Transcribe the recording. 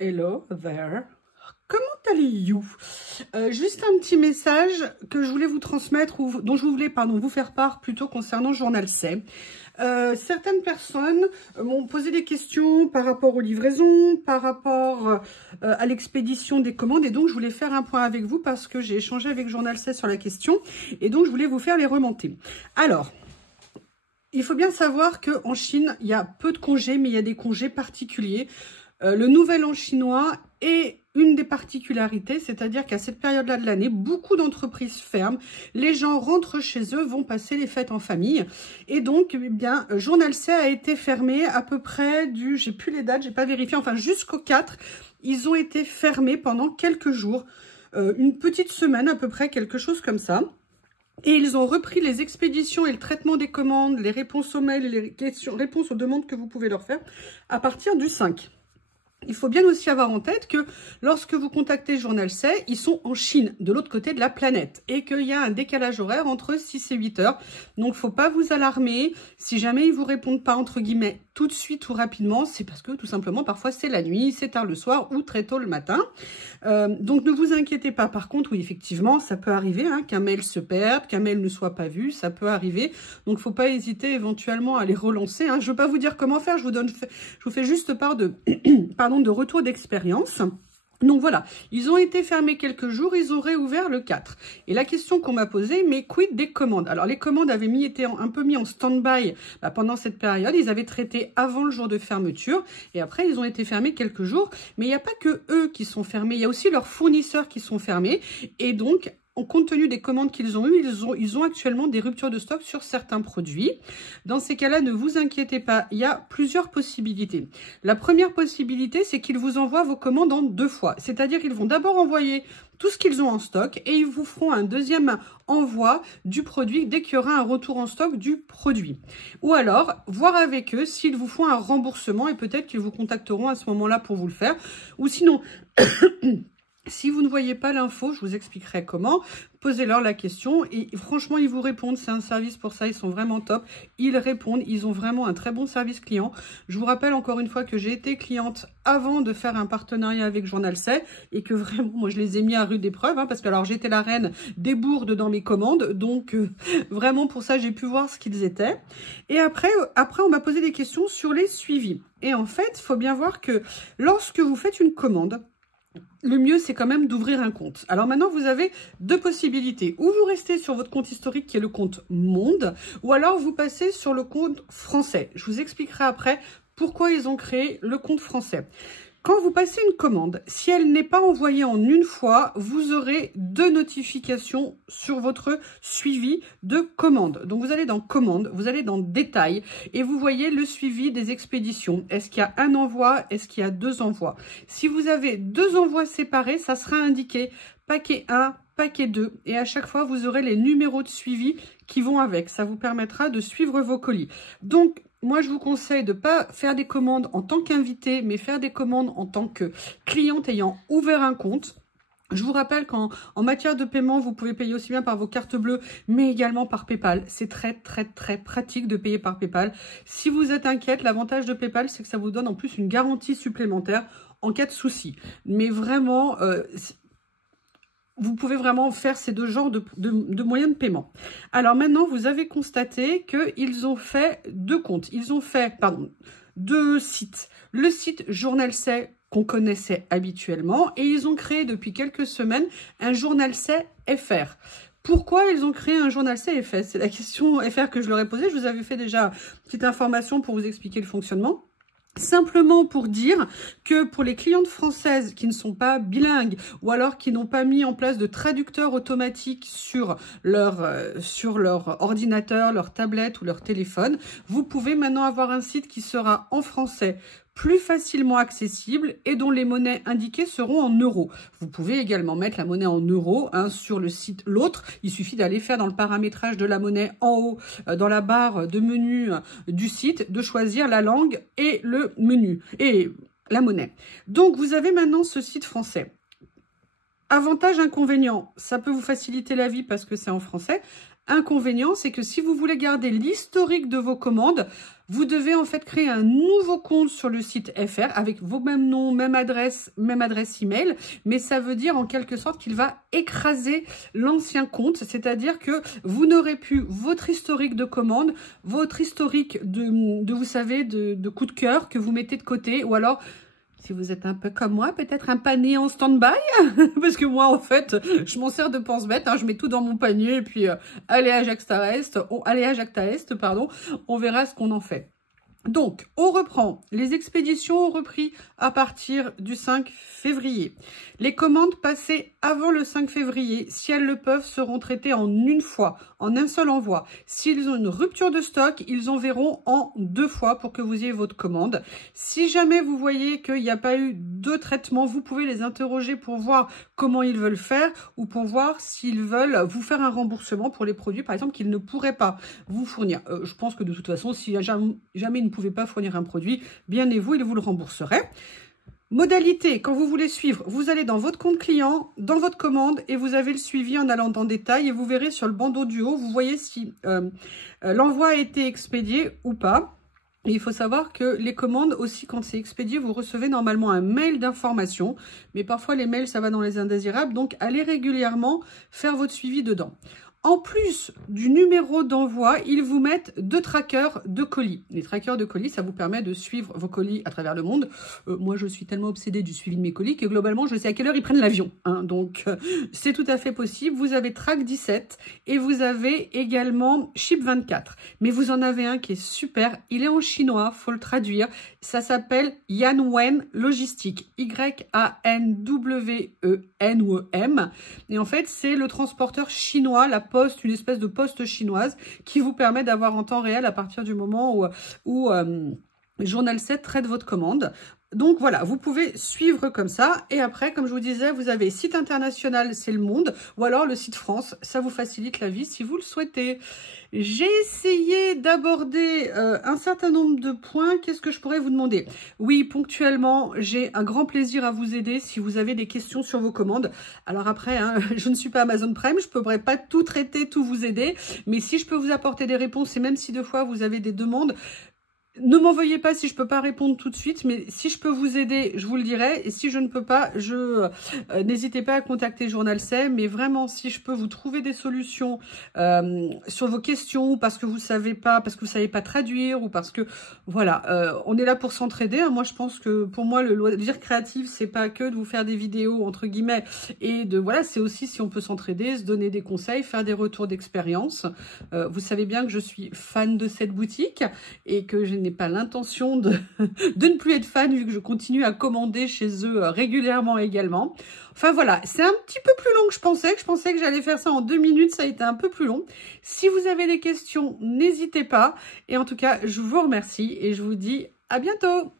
Hello there. Comment allez-vous? Juste un petit message que je voulais vous transmettre, ou dont je voulais vous faire part plutôt concernant Journal C. Certaines personnes m'ont posé des questions par rapport aux livraisons, par rapport à l'expédition des commandes, et donc je voulais faire un point avec vous parce que j'ai échangé avec Journal C sur la question, et donc je voulais vous faire les remontées. Alors, il faut bien savoir qu'en Chine, il y a peu de congés, mais il y a des congés particuliers. Le Nouvel An chinois est une des particularités, c'est-à-dire qu'à cette période-là de l'année, beaucoup d'entreprises ferment, les gens rentrent chez eux, vont passer les fêtes en famille, et donc, eh bien, Journal C a été fermé à peu près j'ai plus les dates, j'ai pas vérifié, enfin jusqu'au 4, ils ont été fermés pendant quelques jours, une petite semaine à peu près, quelque chose comme ça. Et ils ont repris les expéditions et le traitement des commandes, les réponses aux mails, les réponses aux demandes que vous pouvez leur faire à partir du 5. Il faut bien aussi avoir en tête que lorsque vous contactez Journal C, ils sont en Chine, de l'autre côté de la planète, et qu'il y a un décalage horaire entre 6 et 8 heures. Donc, il ne faut pas vous alarmer. Si jamais ils ne vous répondent pas, entre guillemets, tout de suite ou rapidement, c'est parce que tout simplement, parfois, c'est la nuit, c'est tard le soir ou très tôt le matin. Donc, ne vous inquiétez pas. Par contre, oui, effectivement, ça peut arriver qu'un mail se perde, qu'un mail ne soit pas vu, ça peut arriver. Donc, il ne faut pas hésiter éventuellement à les relancer. Je ne veux pas vous dire comment faire, je vous fais juste part de... de retour d'expérience. Donc voilà, ils ont été fermés quelques jours, ils ont réouvert le 4. Et la question qu'on m'a posée, mais quid des commandes? Alors les commandes avaient été un peu mis en stand-by pendant cette période, ils avaient traité avant le jour de fermeture, et après ils ont été fermés quelques jours. Mais il n'y a pas que eux qui sont fermés, il y a aussi leurs fournisseurs qui sont fermés, et donc... compte tenu des commandes qu'ils ont eues, ils ont actuellement des ruptures de stock sur certains produits. Dans ces cas-là, ne vous inquiétez pas, il y a plusieurs possibilités. La première possibilité, c'est qu'ils vous envoient vos commandes en 2 fois. C'est-à-dire qu'ils vont d'abord envoyer tout ce qu'ils ont en stock et ils vous feront un deuxième envoi du produit dès qu'il y aura un retour en stock du produit. Ou alors, voir avec eux s'ils vous font un remboursement et peut-être qu'ils vous contacteront à ce moment-là pour vous le faire. Ou sinon... Si vous ne voyez pas l'info, je vous expliquerai comment. Posez-leur la question et franchement, ils vous répondent. C'est un service pour ça, ils sont vraiment top. Ils répondent, ils ont vraiment un très bon service client. Je vous rappelle encore une fois que j'ai été cliente avant de faire un partenariat avec Journal C et que vraiment, moi, je les ai mis à rude épreuve parce que alors j'étais la reine des bourdes dans mes commandes. Donc, vraiment, pour ça, j'ai pu voir ce qu'ils étaient. Et après on m'a posé des questions sur les suivis. Et en fait, il faut bien voir que lorsque vous faites une commande, le mieux, c'est quand même d'ouvrir un compte. Alors maintenant, vous avez 2 possibilités. Ou vous restez sur votre compte historique qui est le compte Monde, ou alors vous passez sur le compte français. Je vous expliquerai après pourquoi ils ont créé le compte français. Quand vous passez une commande, si elle n'est pas envoyée en une fois, vous aurez 2 notifications sur votre suivi de commande. Donc, vous allez dans commande, vous allez dans détail et vous voyez le suivi des expéditions. Est-ce qu'il y a un envoi? Est-ce qu'il y a 2 envois? Si vous avez 2 envois séparés, ça sera indiqué paquet 1, paquet 2 et à chaque fois, vous aurez les numéros de suivi qui vont avec. Ça vous permettra de suivre vos colis. Donc, moi, je vous conseille de ne pas faire des commandes en tant qu'invité, mais faire des commandes en tant que cliente ayant ouvert un compte. Je vous rappelle qu'en matière de paiement, vous pouvez payer aussi bien par vos cartes bleues, mais également par PayPal. C'est très, très, très pratique de payer par PayPal. Si vous êtes inquiète, l'avantage de PayPal, c'est que ça vous donne en plus une garantie supplémentaire en cas de souci. Mais vraiment... vous pouvez vraiment faire ces 2 genres de moyens de paiement. Alors maintenant, vous avez constaté qu'ils ont fait 2 comptes. Ils ont fait, 2 sites. Le site Journal C qu'on connaissait habituellement et ils ont créé depuis quelques semaines un Journal C FR. Pourquoi ils ont créé un Journal C FR? C'est la question FR que je leur ai posée. Je vous avais fait déjà une petite information pour vous expliquer le fonctionnement. Simplement pour dire que pour les clientes françaises qui ne sont pas bilingues ou alors qui n'ont pas mis en place de traducteur automatique sur leur ordinateur, leur tablette ou leur téléphone, vous pouvez maintenant avoir un site qui sera en français, plus facilement accessible et dont les monnaies indiquées seront en euros. Vous pouvez également mettre la monnaie en euros sur le site l'autre. Il suffit d'aller faire dans le paramétrage de la monnaie en haut, dans la barre de menu du site, de choisir la langue et le menu et la monnaie. Donc, vous avez maintenant ce site français. Avantage, inconvénient, ça peut vous faciliter la vie parce que c'est en français. inconvénient, c'est que si vous voulez garder l'historique de vos commandes, vous devez en fait créer un nouveau compte sur le site FR avec vos mêmes noms, même adresse email. Mais ça veut dire en quelque sorte qu'il va écraser l'ancien compte. C'est-à-dire que vous n'aurez plus votre historique de commande, votre historique de vous savez, de coup de cœur que vous mettez de côté. Ou alors, si vous êtes un peu comme moi, peut-être un panier en stand-by. Parce que moi, en fait, je m'en sers de pense-bête. Hein, je mets tout dans mon panier et puis allez à Jacta Est, pardon, on verra ce qu'on en fait. Donc, on reprend. Les expéditions ont repris à partir du 5 février. Les commandes passées avant le 5 février, si elles le peuvent, seront traitées en une fois, en un seul envoi. S'ils ont une rupture de stock, ils enverront en 2 fois pour que vous ayez votre commande. Si jamais vous voyez qu'il n'y a pas eu de traitement, vous pouvez les interroger pour voir comment ils veulent faire ou pour voir s'ils veulent vous faire un remboursement pour les produits, par exemple, qu'ils ne pourraient pas vous fournir. Je pense que de toute façon, si jamais ils ne pouvaient pas fournir un produit, bien et vous, ils vous le rembourseraient. Modalité, quand vous voulez suivre, vous allez dans votre compte client, dans votre commande et vous avez le suivi en allant dans détail et vous verrez sur le bandeau du haut, vous voyez si l'envoi a été expédié ou pas. Et il faut savoir que les commandes aussi, quand c'est expédié, vous recevez normalement un mail d'information. Mais parfois, les mails, ça va dans les indésirables. Donc, allez régulièrement faire votre suivi dedans. En plus du numéro d'envoi, ils vous mettent 2 trackers de colis. Les trackers de colis, ça vous permet de suivre vos colis à travers le monde. Moi, je suis tellement obsédée du suivi de mes colis que globalement, je sais à quelle heure ils prennent l'avion. Hein. Donc, c'est tout à fait possible. Vous avez Track 17 et vous avez également Ship 24. Mais vous en avez un qui est super. Il est en chinois, faut le traduire. Ça s'appelle Yanwen Logistique. Y-A-N-W-E-N-W-E-M. Et en fait, c'est le transporteur chinois, la poste, une espèce de poste chinoise qui vous permet d'avoir en temps réel à partir du moment où Journal 7 traite votre commande. Donc voilà, vous pouvez suivre comme ça. Et après, comme je vous disais, vous avez site international, c'est Le Monde, ou alors le site France. Ça vous facilite la vie si vous le souhaitez. J'ai essayé d'aborder un certain nombre de points. Qu'est-ce que je pourrais vous demander? Oui, ponctuellement, j'ai un grand plaisir à vous aider si vous avez des questions sur vos commandes. Alors après, hein, je ne suis pas Amazon Prime, je ne pourrais pas tout traiter, tout vous aider. Mais si je peux vous apporter des réponses, et même si deux fois vous avez des demandes, ne m'envoyez pas si je peux pas répondre tout de suite, mais si je peux vous aider, je vous le dirai. Et si je ne peux pas, n'hésitez pas à contacter Journal C. Mais vraiment, si je peux vous trouver des solutions sur vos questions, parce que vous savez pas traduire, ou parce que voilà, on est là pour s'entraider. Hein. Moi, je pense que pour moi, le loisir créatif, c'est pas que de vous faire des vidéos entre guillemets et de voilà, c'est aussi si on peut s'entraider, se donner des conseils, faire des retours d'expérience. Vous savez bien que je suis fan de cette boutique et que je n'ai pas l'intention de ne plus être fan vu que je continue à commander chez eux régulièrement également. Enfin voilà, c'est un petit peu plus long que je pensais. Je pensais que j'allais faire ça en 2 minutes, ça a été un peu plus long. Si vous avez des questions, n'hésitez pas. Et en tout cas, je vous remercie et je vous dis à bientôt.